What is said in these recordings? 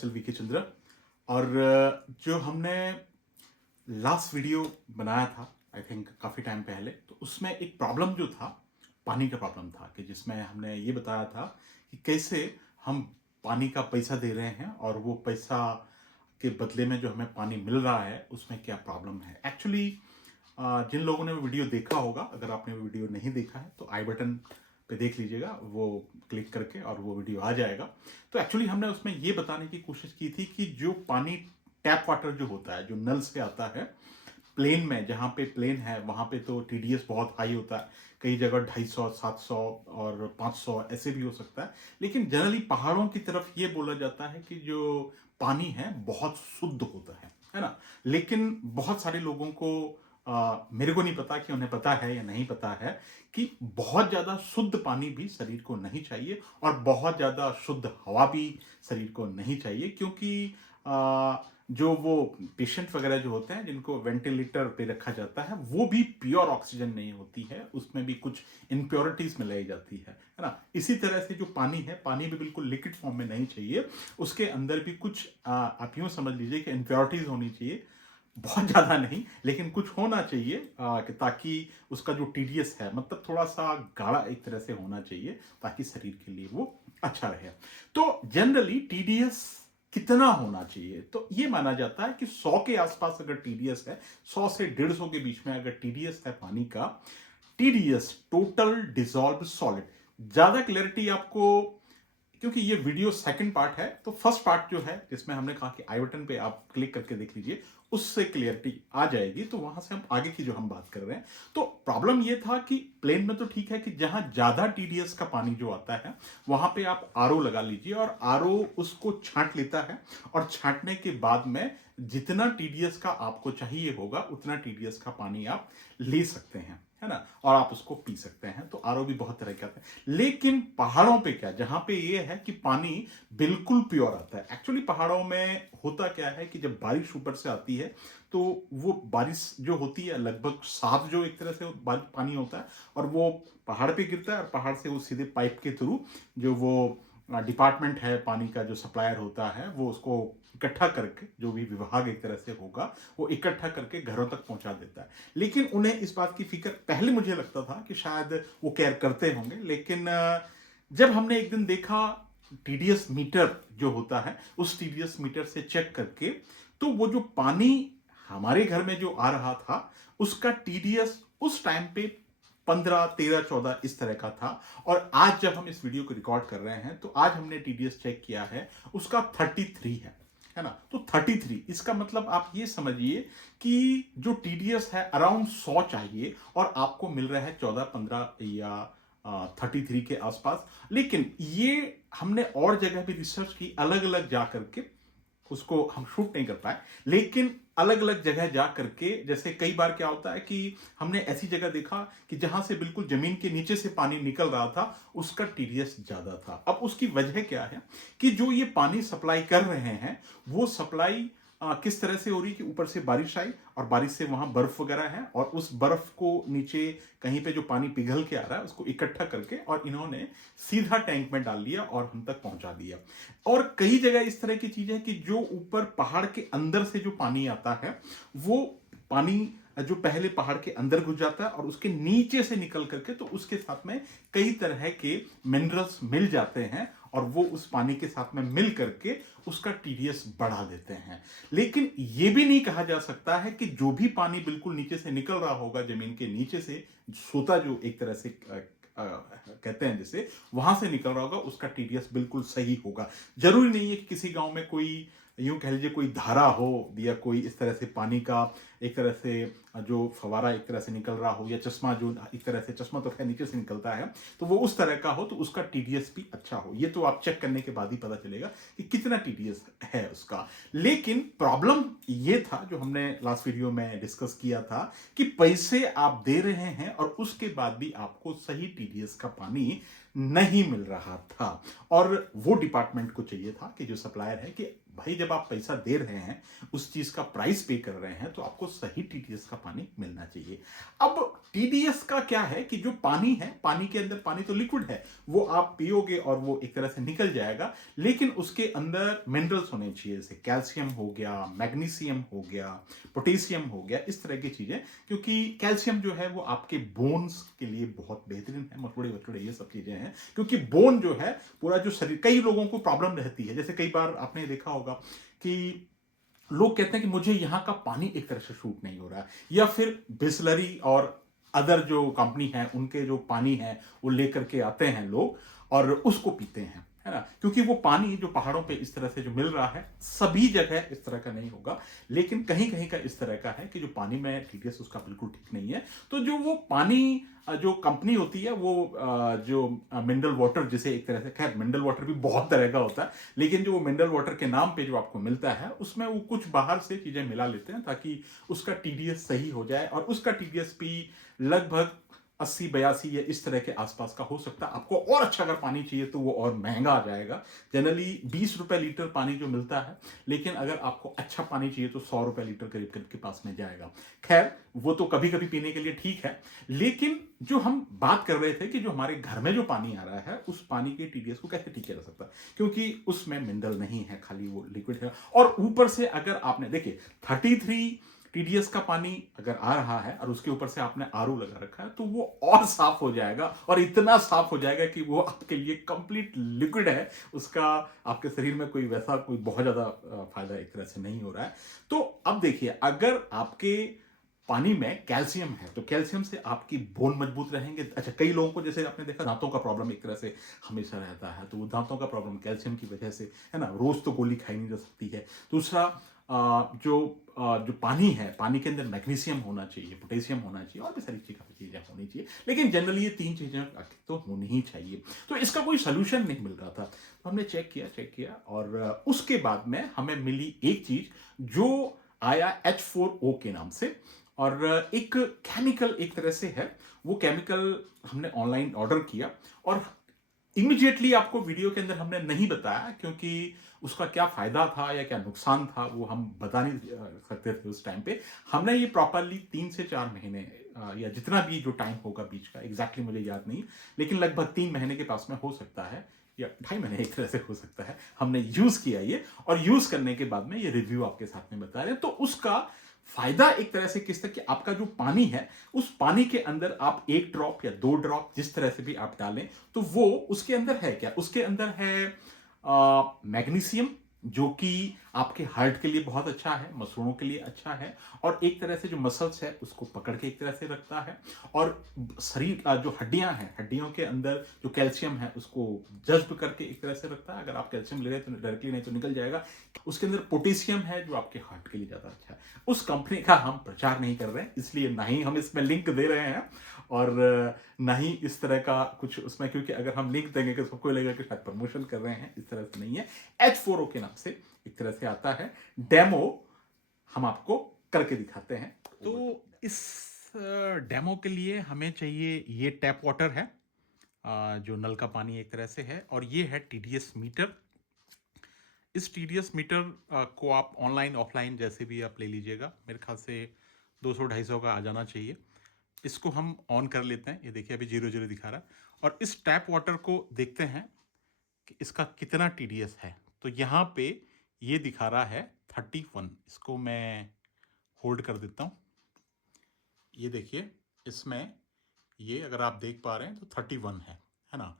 myself VK Chandra. और जो हमने लास्ट वीडियो बनाया था आई थिंक काफ़ी टाइम पहले, तो उसमें एक प्रॉब्लम जो था पानी का प्रॉब्लम था कि जिसमें हमने ये बताया था कि कैसे हम पानी का पैसा दे रहे हैं और वो पैसा के बदले में जो हमें पानी मिल रहा है उसमें क्या प्रॉब्लम है। एक्चुअली जिन लोगों ने वो वीडियो देखा होगा, अगर आपने वो वीडियो नहीं देखा है तो आई बटन पे देख लीजिएगा, वो क्लिक करके और वो वीडियो आ जाएगा। तो एक्चुअली हमने उसमें ये बताने की कोशिश की थी कि जो पानी टैप वाटर जो होता है, जो नल से आता है, प्लेन में जहाँ पे प्लेन है वहाँ पे तो टीडीएस बहुत हाई होता है, कई जगह 250, 700 और 500 ऐसे भी हो सकता है। लेकिन जनरली पहाड़ों की तरफ ये बोला जाता है कि जो पानी है बहुत शुद्ध होता है ना। लेकिन बहुत सारे लोगों को मेरे को नहीं पता कि उन्हें पता है या नहीं पता है कि बहुत ज़्यादा शुद्ध पानी भी शरीर को नहीं चाहिए और बहुत ज़्यादा शुद्ध हवा भी शरीर को नहीं चाहिए, क्योंकि जो वो पेशेंट वगैरह जो होते हैं जिनको वेंटिलेटर पे रखा जाता है वो भी प्योर ऑक्सीजन नहीं होती है, उसमें भी कुछ इम्प्योरिटीज मिलाई जाती है ना। इसी तरह से जो पानी है, पानी भी बिल्कुल लिक्विड फॉर्म में नहीं चाहिए, उसके अंदर भी कुछ आप यूँ समझ लीजिए कि इम्प्योरिटीज होनी चाहिए, बहुत ज़्यादा नहीं लेकिन कुछ होना चाहिए कि ताकि उसका जो टीडीएस है मतलब थोड़ा सा गाढ़ा एक तरह से होना चाहिए ताकि शरीर के लिए वो अच्छा रहे। तो जनरली टीडीएस कितना होना चाहिए, तो ये माना जाता है कि 100 के आसपास अगर टीडीएस है, 100 से 150 के बीच में अगर टीडीएस है पानी का, टीडीएस टोटल डिसॉल्व सॉलिड। ज़्यादा क्लैरिटी आपको, क्योंकि ये वीडियो सेकंड पार्ट है, तो फर्स्ट पार्ट जो है जिसमें हमने कहा कि आई बटन पे आप क्लिक करके देख लीजिए, उससे क्लियरिटी आ जाएगी, तो वहां से हम आगे की जो हम बात कर रहे हैं। तो प्रॉब्लम ये था कि प्लेन में तो ठीक है कि जहां ज्यादा टीडीएस का पानी जो आता है वहां पे आप आरओ लगा लीजिए और आरओ उसको छांट लेता है और छांटने के बाद में जितना टीडीएस का आपको चाहिए होगा उतना टीडीएस का पानी आप ले सकते हैं, है ना, और आप उसको पी सकते हैं। तो आरओ भी बहुत तरह के आते हैं। लेकिन पहाड़ों पे क्या, जहां पे ये है कि पानी बिल्कुल प्योर आता है। एक्चुअली पहाड़ों में होता क्या है कि जब बारिश ऊपर से आती है तो वो बारिश जो होती है लगभग साफ जो एक तरह से पानी होता है और वो पहाड़ पे गिरता है और पहाड़ से वो सीधे पाइप के थ्रू जो वो डिपार्टमेंट है पानी का जो सप्लायर होता है वो उसको इकट्ठा करके, जो भी विभाग एक तरह से होगा वो इकट्ठा करके घरों तक पहुंचा देता है। लेकिन उन्हें इस बात की फिक्र पहले मुझे लगता था कि शायद वो केयर करते होंगे, लेकिन जब हमने एक दिन देखा टीडीएस मीटर जो होता है उस टीडीएस मीटर से चेक करके, तो वो जो पानी हमारे घर में जो आ रहा था उसका टीडीएस उस टाइम पे 15, 13, 14 इस तरह का था। और आज जब हम इस वीडियो को रिकॉर्ड कर रहे हैं तो आज हमने टीडीएस चेक किया है, उसका 33 है ना। तो 33 इसका मतलब आप ये समझिए कि जो टीडीएस है अराउंड 100 चाहिए और आपको मिल रहा है 14, 15 या 33 के आसपास। लेकिन ये हमने और जगह भी रिसर्च की, अलग अलग जा करके, उसको हम शूट नहीं कर पाए, लेकिन अलग अलग जगह जा करके, जैसे कई बार क्या होता है कि हमने ऐसी जगह देखा कि जहां से बिल्कुल जमीन के नीचे से पानी निकल रहा था उसका टीडीएस ज्यादा था। अब उसकी वजह क्या है कि जो ये पानी सप्लाई कर रहे हैं वो सप्लाई किस तरह से हो रही कि ऊपर से बारिश आई और बारिश से वहां बर्फ वगैरह है और उस बर्फ को नीचे कहीं पे जो पानी पिघल के आ रहा है उसको इकट्ठा करके और इन्होंने सीधा टैंक में डाल दिया और हम तक पहुंचा दिया। और कई जगह इस तरह की चीज है कि जो ऊपर पहाड़ के अंदर से जो पानी आता है वो पानी जो पहले पहाड़ के अंदर घुस जाता है और उसके नीचे से निकल करके, तो उसके साथ में कई तरह के मिनरल्स मिल जाते हैं और वो उस पानी के साथ में मिल करके उसका टीडीएस बढ़ा देते हैं। लेकिन ये भी नहीं कहा जा सकता है कि जो भी पानी बिल्कुल नीचे से निकल रहा होगा, जमीन के नीचे से सोता जो एक तरह से कहते हैं जैसे, वहां से निकल रहा होगा उसका टीडीएस बिल्कुल सही होगा। जरूरी नहीं है कि किसी गांव में कोई यूं कह लीजिए कोई धारा हो या कोई इस तरह से पानी का एक तरह से जो फवारा एक तरह से निकल रहा हो या चश्मा जो एक तरह से, चश्मा तो खैर नीचे से निकलता है, तो वो उस तरह का हो तो उसका टीडीएस भी अच्छा हो। ये तो आप चेक करने के बाद ही पता चलेगा कि कितना टीडीएस है उसका। लेकिन प्रॉब्लम ये था जो हमने लास्ट वीडियो में डिस्कस किया था कि पैसे आप दे रहे हैं और उसके बाद भी आपको सही टीडीएस का पानी नहीं मिल रहा था। और वो डिपार्टमेंट को चाहिए था कि जो सप्लायर है कि भाई जब आप पैसा दे रहे हैं, उस चीज का प्राइस पे कर रहे हैं, तो आपको सही टीडीएस का पानी मिलना चाहिए। अब टीडीएस का क्या है कि जो पानी है, पानी के अंदर, पानी तो लिक्विड है, वो आप पियोगे और वो एक तरह से निकल जाएगा, लेकिन उसके अंदर मिनरल्स होने चाहिए, जैसे कैल्शियम हो गया, मैग्नीशियम हो गया, पोटेशियम हो गया, इस तरह की चीजें। क्योंकि कैल्शियम जो है वो आपके बोन्स के लिए बहुत बेहतरीन है, मसुड़े वसुड़े ये सब चीजें हैं। क्योंकि बोन जो है पूरा जो शरीर, कई लोगों को प्रॉब्लम रहती है, जैसे कई बार आपने देखा होगा कि लोग कहते हैं कि मुझे यहाँ का पानी एक तरह से शूट नहीं हो रहा है, या फिर बिस्लरी और अदर जो कंपनी है उनके जो पानी है वो लेकर के आते हैं लोग और उसको पीते हैं, है ना। क्योंकि वो पानी जो पहाड़ों पे इस तरह से जो मिल रहा है, सभी जगह इस तरह का नहीं होगा, लेकिन कहीं कहीं का इस तरह का है कि जो पानी में टीडीएस उसका बिल्कुल ठीक नहीं है। तो जो वो पानी जो कंपनी होती है वो जो मिनरल वाटर, जिसे एक तरह से, खैर मिनरल वाटर भी बहुत तरह का होता है, लेकिन जो वो मिनरल वाटर के नाम पे जो आपको मिलता है उसमें वो कुछ बाहर से चीजें मिला लेते हैं ताकि उसका टीडीएस सही हो जाए। और उसका टीडीएस भी लगभग 80-82 या इस तरह के आसपास का हो सकता है। आपको और अच्छा अगर पानी चाहिए तो वो और महंगा आ जाएगा। जनरली 20 रुपए लीटर पानी जो मिलता है, लेकिन अगर आपको अच्छा पानी चाहिए तो 100 रुपए लीटर करीब करीब के पास में जाएगा। खैर वो तो कभी कभी पीने के लिए ठीक है, लेकिन जो हम बात कर रहे थे कि जो हमारे घर में जो पानी आ रहा है, उस पानी के टीडीएस को कैसे ठीक किया जा सकता है, क्योंकि उसमें मिनरल नहीं है, खाली वो लिक्विड है। और ऊपर से अगर आपने देखिए 33 टीडीएस का पानी अगर आ रहा है और उसके ऊपर से आपने आरओ लगा रखा है, तो वो और साफ हो जाएगा, और इतना साफ हो जाएगा कि वो आपके लिए कंप्लीट लिक्विड है। उसका आपके शरीर में कोई वैसा कोई बहुत ज्यादा फायदा एक तरह से नहीं हो रहा है। तो अब देखिए, अगर आपके पानी में कैल्शियम है तो कैल्शियम से आपकी बोन मजबूत रहेंगे। अच्छा, कई लोगों को जैसे आपने देखा दांतों का प्रॉब्लम एक तरह से हमेशा रहता है, तो वो दांतों का प्रॉब्लम कैल्शियम की वजह से है ना। रोज तो गोली खाई नहीं जा सकती है। दूसरा, जो पानी है, पानी के अंदर मैग्नीशियम होना चाहिए, पोटेशियम होना चाहिए, और भी सारी चीजें होनी चाहिए, लेकिन जनरली ये 3 चीजें तो होनी ही चाहिए। तो इसका कोई सोल्यूशन नहीं मिल रहा था, तो हमने चेक किया और उसके बाद में हमें मिली एक चीज जो आया H4O के नाम से, और एक केमिकल एक तरह से है। वो केमिकल हमने ऑनलाइन ऑर्डर किया, और इमीडिएटली आपको वीडियो के अंदर हमने नहीं बताया, क्योंकि उसका क्या फायदा था या क्या नुकसान था वो हम बता नहीं सकते थे उस टाइम पे। हमने ये प्रॉपरली 3 से 4 महीने या जितना भी जो टाइम होगा बीच का, एग्जैक्टली मुझे याद नहीं, लेकिन लगभग 3 महीने के पास में हो सकता है, या 2.5 महीने एक तरह से हो सकता है, हमने यूज किया ये। और यूज करने के बाद में ये रिव्यू आपके साथ में बता रहे हैं। तो उसका फायदा एक तरह से किस तरह कि आपका जो पानी है, उस पानी के अंदर आप 1 ड्रॉप या 2 ड्रॉप जिस तरह से भी आप डालें, तो वो उसके अंदर है क्या, उसके अंदर है मैग्नीशियम, जो कि आपके हार्ट के लिए बहुत अच्छा है, मसूड़ों के लिए अच्छा है, और एक तरह से जो मसल्स है उसको पकड़ के एक तरह से रखता है, और शरीर जो हड्डियां हैं, हड्डियों के अंदर जो कैल्शियम है उसको जज्ब करके एक तरह से रखता है। अगर आप कैल्शियम ले रहे हैं तो डायरेक्टली नहीं तो निकल जाएगा। उसके अंदर पोटेशियम है जो आपके हार्ट के लिए ज्यादा अच्छा है। उस कंपनी का हम प्रचार नहीं कर रहे हैं, इसलिए ना ही हम इसमें लिंक दे रहे हैं, और ना ही इस तरह का कुछ उसमें, क्योंकि अगर हम लिंक देंगे तो सबको लगेगा कि शायद प्रमोशन कर रहे हैं, इस तरह से नहीं है। H4O के नाम से एक तरह से आता है। डेमो हम आपको करके दिखाते हैं। तो इस डेमो के लिए हमें चाहिए, ये टैप वाटर है, जो नल का पानी एक तरह से है, और ये है टीडीएस मीटर। इस टीडीएस मीटर को आप ऑनलाइन ऑफलाइन जैसे भी आप ले लीजिएगा, मेरे ख्याल से 200-250 का आ जाना चाहिए। इसको हम ऑन कर लेते हैं, ये देखिए अभी 0 दिखा रहा है, और इस टैप वाटर को देखते हैं कि इसका कितना टीडीएस है। तो यहाँ पे ये दिखा रहा है 31। इसको मैं होल्ड कर देता हूँ। ये देखिए, इसमें ये अगर आप देख पा रहे हैं तो 31 है ना।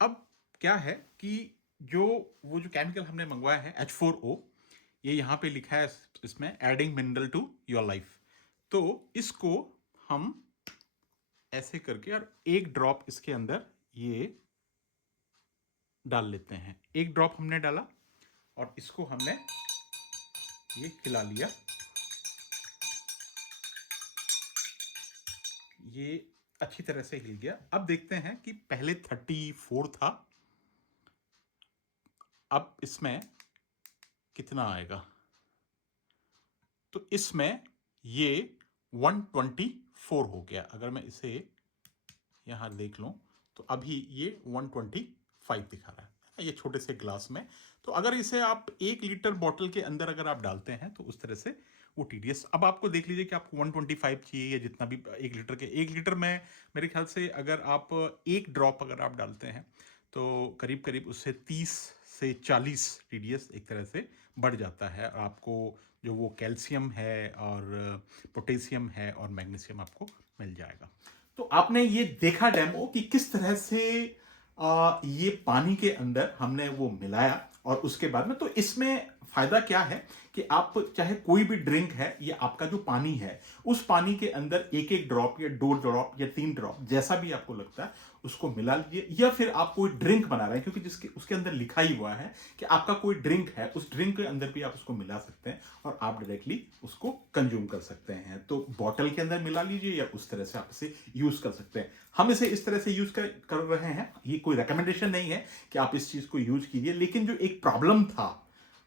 अब क्या है कि वो जो केमिकल हमने मंगवाया है H4O, ये यहाँ पे लिखा है इसमें adding mineral to your life. तो इसको हम ऐसे करके और 1 ड्रॉप इसके अंदर ये डाल लेते हैं। 1 ड्रॉप हमने डाला और इसको हमने ये खिला लिया। ये अच्छी तरह से हिल गया। अब देखते हैं कि पहले 34 था, अब इसमें कितना आएगा। तो इसमें ये 124 हो गया। अगर मैं इसे यहां देख लूं तो अभी ये 125 दिखा रहा है ये छोटे से ग्लास में। तो अगर इसे आप 1 लीटर बॉटल के अंदर अगर आप डालते हैं तो उस तरह से वो TDS, अब आपको देख लीजिए कि आपको 125 चाहिए या जितना भी 1 लीटर में मेरे ख्याल से अगर आप 1 ड्रॉप अगर आप डालते हैं तो करीब करीब उससे 30 से 40 TDS एक तरह से बढ़ जाता है, और आपको जो वो कैल्शियम है और पोटेशियम है और मैग्नीशियम आपको मिल जाएगा। तो आपने ये देखा डेमो कि किस तरह से ये पानी के अंदर हमने वो मिलाया, और उसके बाद में तो इसमें फायदा क्या है कि आप चाहे कोई भी ड्रिंक है, ये आपका जो पानी है उस पानी के अंदर 1 1 ड्रॉप या 2 ड्रॉप या 3 ड्रॉप जैसा भी आपको लगता है उसको मिला लीजिए, या फिर आप कोई ड्रिंक बना रहे हैं क्योंकि जिसके उसके अंदर लिखा ही हुआ है कि आपका कोई ड्रिंक है, उस ड्रिंक के अंदर भी आप उसको मिला सकते हैं और आप डायरेक्टली उसको कंज्यूम कर सकते हैं। तो बॉटल के अंदर मिला लीजिए या उस तरह से आप इसे यूज कर सकते हैं। हम इसे इस तरह से यूज कर रहे हैं, ये कोई रिकमेंडेशन नहीं है कि आप इस चीज को यूज कीजिए, लेकिन जो एक प्रॉब्लम था,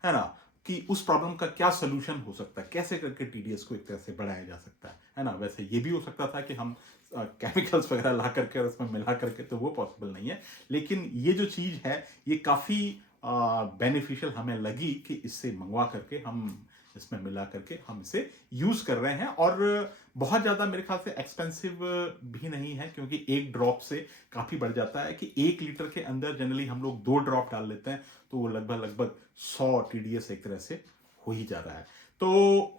है ना, कि उस प्रॉब्लम का क्या सोल्यूशन हो सकता है, कैसे करके TDS को एक तरह से बढ़ाया जा सकता है ना। वैसे ये भी हो सकता था कि हम केमिकल्स वगैरह ला करके और उसमें मिला करके, तो वो पॉसिबल नहीं है, लेकिन ये जो चीज है ये काफी बेनिफिशियल हमें लगी कि इससे मंगवा करके हम इसमें मिला करके हम इसे यूज कर रहे हैं। और बहुत ज्यादा मेरे ख्याल से एक्सपेंसिव भी नहीं है, क्योंकि 1 ड्रॉप से काफी बढ़ जाता है कि 1 लीटर के अंदर जनरली हम लोग 2 ड्रॉप डाल लेते हैं, तो वो लगभग लगभग 100 TDS एक तरह से हो ही जा रहा है। तो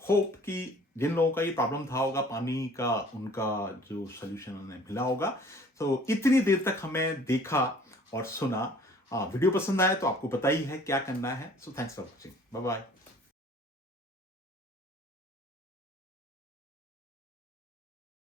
होप कि जिन लोगों का ये प्रॉब्लम था होगा पानी का, उनका जो सोल्यूशन उन्हें मिला होगा। तो इतनी देर तक हमें देखा और सुना, वीडियो पसंद आया तो आपको पता ही है क्या करना है। So thanks for watching, bye bye.